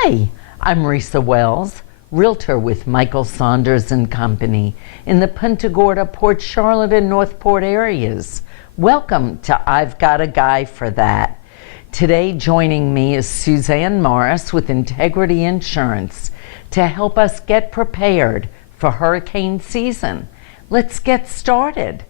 Hi, I'm Risa Wells, Realtor with Michael Saunders and Company in the Punta Gorda, Port Charlotte, and Northport areas. Welcome to I've Got a Guy for That. Today joining me is Suzanne Morris with Integrity Insurance to help us get prepared for hurricane season. Let's get started.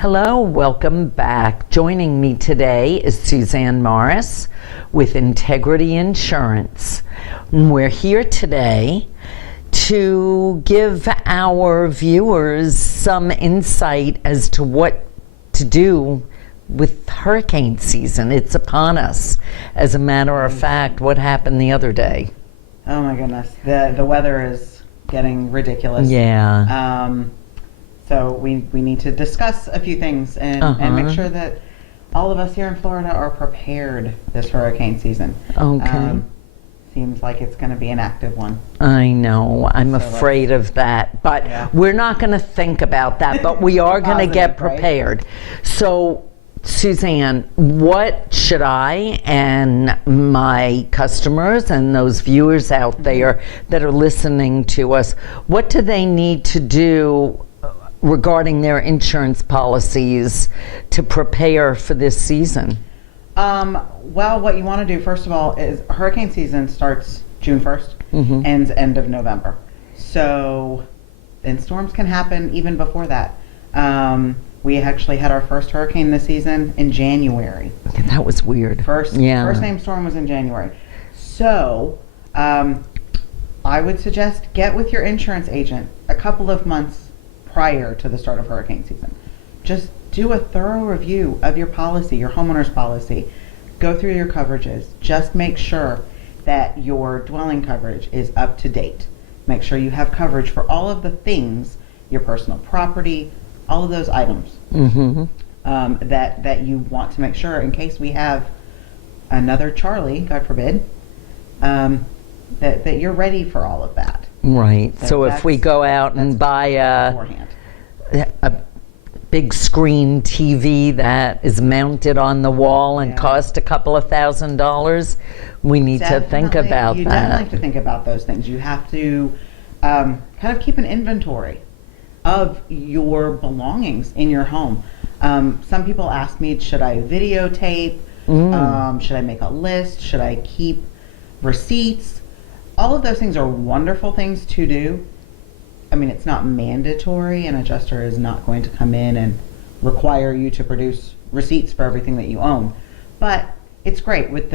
Hello, welcome back. Joining me today is Suzanne Morris with Integrity Insurance. We're here today to give our viewers some insight as to what to do with hurricane season. It's upon us. As a matter of fact, what happened the other day? Oh my goodness, the weather is getting ridiculous. Yeah. So we need to discuss a few things and make sure that all of us here in Florida are prepared this hurricane season. Okay. Seems like it's going to be an active one. I know. I'm afraid of that. But we're not going to think about that, but we are going to get prepared. Right? So, Suzanne, what should I and my customers and those viewers out there that are listening to us, what do they need to do regarding their insurance policies to prepare for this season? Well, what you want to do, first of all, is hurricane season starts June 1st, ends end of November. So, and storms can happen even before that. We actually had our first hurricane this season in January. That was weird. First name storm was in January. So, I would suggest get with your insurance agent a couple of months prior to the start of hurricane season. Just do a thorough review of your policy, your homeowner's policy. Go through your coverages. Just make sure that your dwelling coverage is up to date. Make sure you have coverage for all of the things, your personal property, all of those items that you want to make sure in case we have another Charlie, God forbid, that you're ready for all of that. Right. So if we go out and buy a big screen TV that is mounted on the wall and cost a couple of $1,000s, we need to think about that. You definitely have to think about those things. You have to kind of keep an inventory of your belongings in your home. Some people ask me, should I videotape? Should I make a list? Should I keep receipts? All of those things are wonderful things to do. I mean, it's not mandatory. An adjuster is not going to come in and require you to produce receipts for everything that you own. But it's great with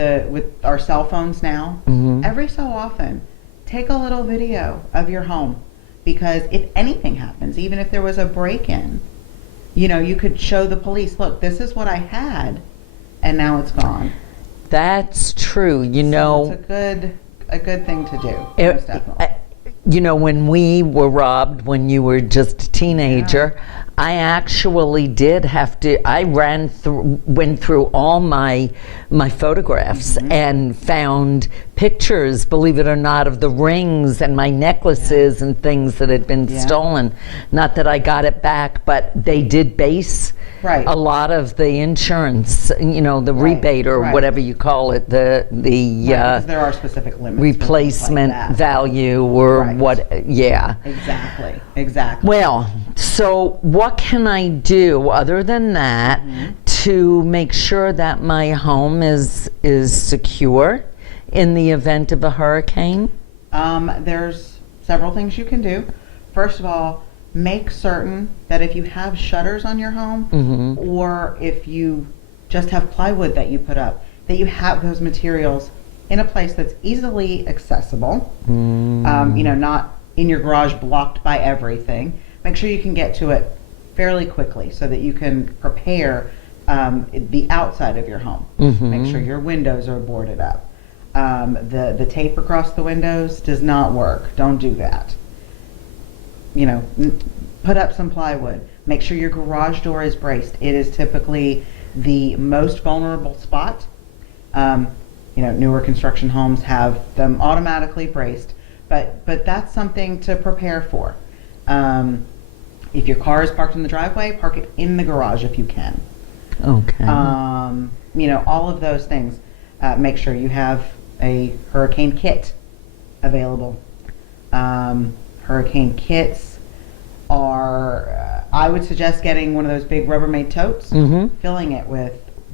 our cell phones now. Every so often, take a little video of your home, because if anything happens, even if there was a break-in, you could show the police, look, this is what I had, and now it's gone. That's true. So it's a good thing to do. Most definitely. When we were robbed when you were just a teenager, I actually did have to, went through all my photographs and found pictures, believe it or not, of the rings and my necklaces and things that had been stolen. Not that I got it back, but they did base a lot of the insurance, the rebate or whatever you call it, because there are specific limits, replacement value or what. Exactly. Well, so what can I do other than that to make sure that my home is secure in the event of a hurricane? There's several things you can do. First of all, make certain that if you have shutters on your home, or if you just have plywood that you put up, that you have those materials in a place that's easily accessible, not in your garage blocked by everything. Make sure you can get to it fairly quickly so that you can prepare the outside of your home. Make sure your windows are boarded up. The tape across the windows does not work. Don't do that. Put up some plywood. Make sure your garage door is braced. It is typically the most vulnerable spot. Newer construction homes have them automatically braced, but that's something to prepare for. If your car is parked in the driveway, park it in the garage if you can. Okay. All of those things. Make sure you have a hurricane kit available. Hurricane kits are, I would suggest getting one of those big Rubbermaid totes, filling it with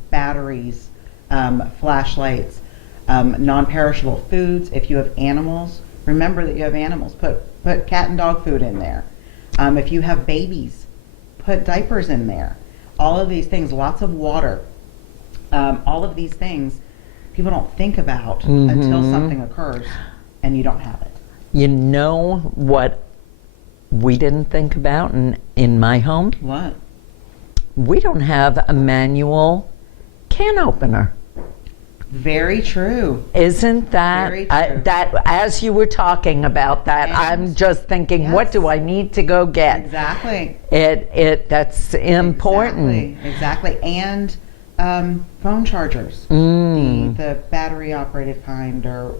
batteries, flashlights, non-perishable foods. If you have animals, remember that you have animals. Put cat and dog food in there. If you have babies, put diapers in there. All of these things, lots of water. All of these things people don't think about until something occurs and you don't have it. You know what we didn't think about in my home? What? We don't have a manual can opener. Very true. Isn't that, Very true. that as you were talking about that, And- I'm just thinking, what Yes. do I need to go get? Exactly. That's important. Exactly. And phone chargers. The battery operated kind, or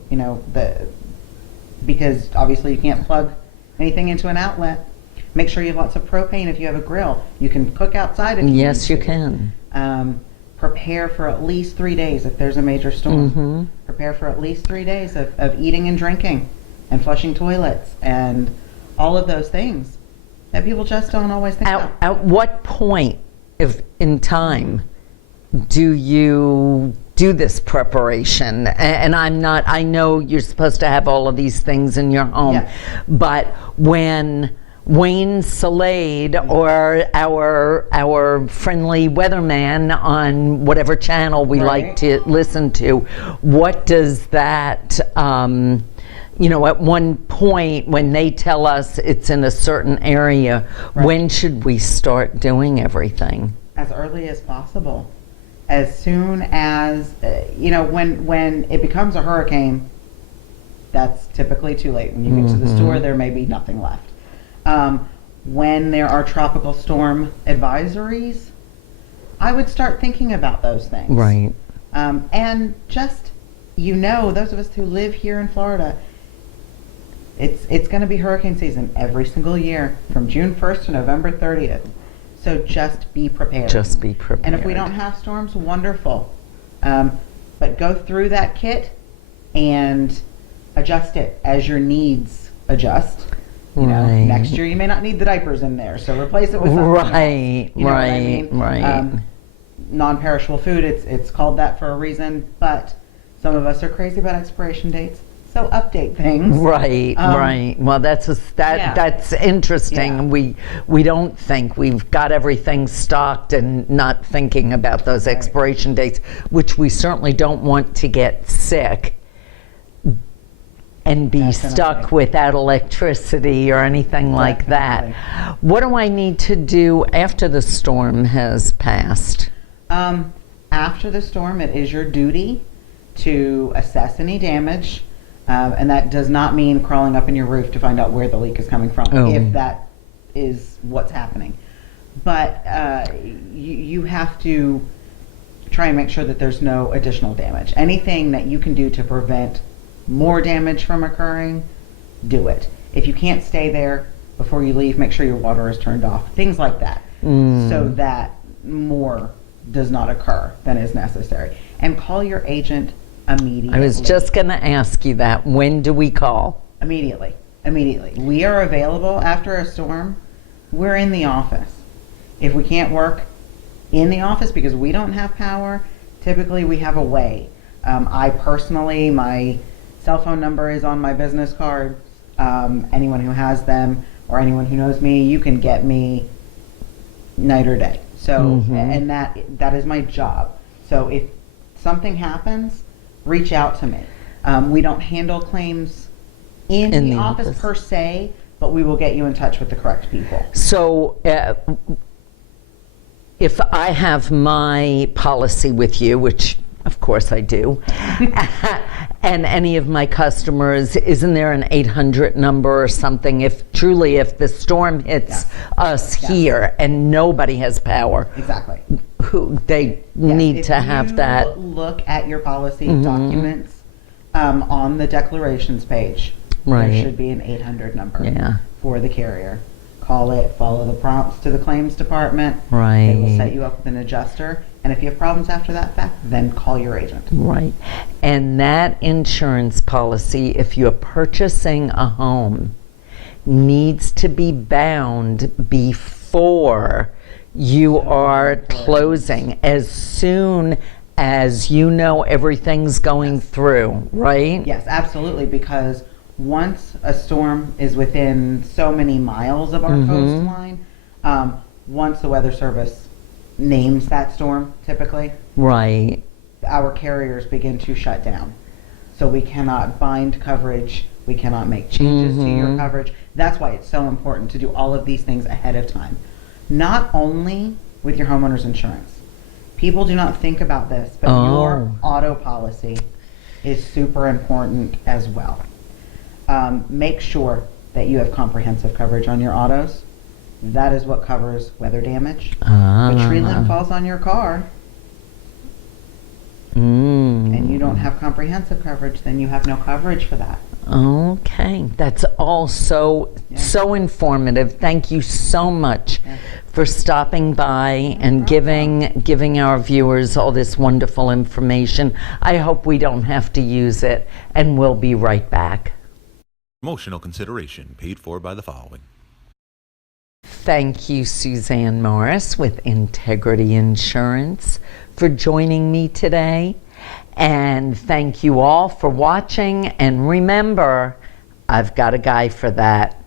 because obviously you can't plug anything into an outlet. Make sure you have lots of propane if you have a grill. You can cook outside if you Yes, need you to. can. Prepare for at least 3 days if there's a major storm. Prepare for at least 3 days of eating and drinking and flushing toilets and all of those things that people just don't always think about. At what point in time do you do this preparation? And I know you're supposed to have all of these things in your home, Yeah. but when Wayne Salade or our friendly weatherman on whatever channel we like Right. to listen to, what does that, at one point when they tell us it's in a certain area, Right. when should we start doing everything? As early as possible. As soon as, when it becomes a hurricane, that's typically too late. When you get to the store, there may be nothing left. When there are tropical storm advisories, I would start thinking about those things. Right. And just, those of us who live here in Florida, it's going to be hurricane season every single year from June 1st to November 30th. So just be prepared. Just be prepared. And if we don't have storms, wonderful. But go through that kit and adjust it as your needs adjust. Right. Next year you may not need the diapers in there, so replace it with something else. Right, You know what I right, mean? right. Non-perishable food, it's called that for a reason, but some of us are crazy about expiration dates, so update things. Right, right. Well, that's Yeah. that's interesting. Yeah. We don't think we've got everything stocked and not thinking about those Right. expiration dates, which we certainly don't want to get sick and be Definitely. stuck without electricity or anything like that. Definitely. What do I need to do after the storm has passed? After the storm, it is your duty to assess any damage, and that does not mean crawling up in your roof to find out where the leak is coming from, Oh. if that is what's happening. But you have to try and make sure that there's no additional damage. Anything that you can do to prevent more damage from occurring, do it. If you can't stay there before you leave, make sure your water is turned off. Things like that, so that more does not occur than is necessary. And call your agent immediately. I was just going to ask you that. When do we call? Immediately. We are available after a storm. We're in the office. If we can't work in the office because we don't have power, typically we have a way. I personally, my cell phone number is on my business cards. Anyone who has them or anyone who knows me, you can get me night or day. So, and that is my job. So if something happens, reach out to me. We don't handle claims in the office per se, but we will get you in touch with the correct people. So if I have my policy with you, which of course I do, and any of my customers, isn't there an 800 number or something if the storm hits us here and nobody has power? Exactly. who they Yes, need if to have that. you look at your policy documents on the declarations page, Right. there should be an 800 number Yeah. for the carrier. Call it, follow the prompts to the claims department. Right. They will set you up with an adjuster. And if you have problems after that fact, then call your agent. Right. And that insurance policy, if you're purchasing a home, needs to be bound before you are closing, as soon as you know everything's going through, right? Yes, absolutely, because once a storm is within so many miles of our coastline, once the Weather Service names that storm, typically, Right. our carriers begin to shut down. So we cannot bind coverage, we cannot make changes to your coverage. That's why it's so important to do all of these things ahead of time. Not only with your homeowner's insurance. People do not think about this, but your auto policy is super important as well. Make sure that you have comprehensive coverage on your autos. That is what covers weather damage. If a tree limb falls on your car and you don't have comprehensive coverage, then you have no coverage for that. Okay, that's all so informative. Thank you so much for stopping by and giving our viewers all this wonderful information. I hope we don't have to use it, and we'll be right back. Promotional consideration paid for by the following. Thank you, Suzanne Morris with Integrity Insurance, for joining me today. And thank you all for watching. And remember, I've got a guy for that.